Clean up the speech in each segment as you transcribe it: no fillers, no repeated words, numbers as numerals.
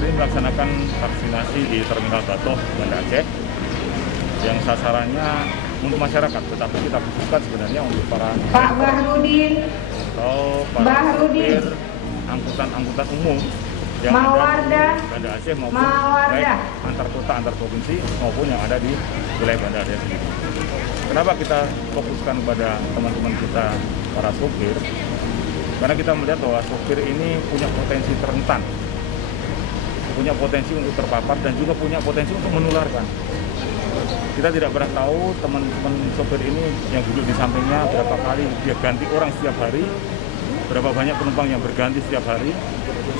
hari ini melaksanakan vaksinasi di Terminal Batoh, Banda Aceh, yang sasarannya untuk masyarakat, tetapi kita khususkan sebenarnya untuk para Pak Bahrudin atau para sopir angkutan umum yang ada di Banda Aceh maupun baik antar kota, antar provinsi maupun yang ada di wilayah Banda Aceh sendiri. Kenapa kita fokuskan kepada teman-teman kita para sopir? Karena kita melihat bahwa sopir ini punya potensi rentan, punya potensi untuk terpapar dan juga punya potensi untuk menularkan. Kita tidak pernah tahu teman-teman sopir ini yang duduk di sampingnya berapa kali dia ganti orang setiap hari, berapa banyak penumpang yang berganti setiap hari,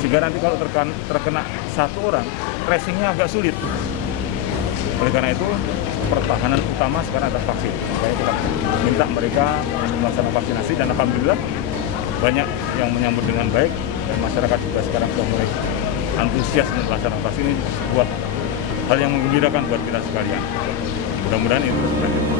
sehingga nanti kalau terkena satu orang, tracingnya agak sulit. Oleh karena itu, pertahanan utama sekarang adalah vaksin. Makanya kita minta mereka melaksanakan vaksinasi dan alhamdulillah banyak yang menyambut dengan baik dan masyarakat juga sekarang sudah mulai antusias melaksanakan vaksin. Ini sebuah hal yang menggembirakan buat kita sekalian. Mudah-mudahan itu seperti itu.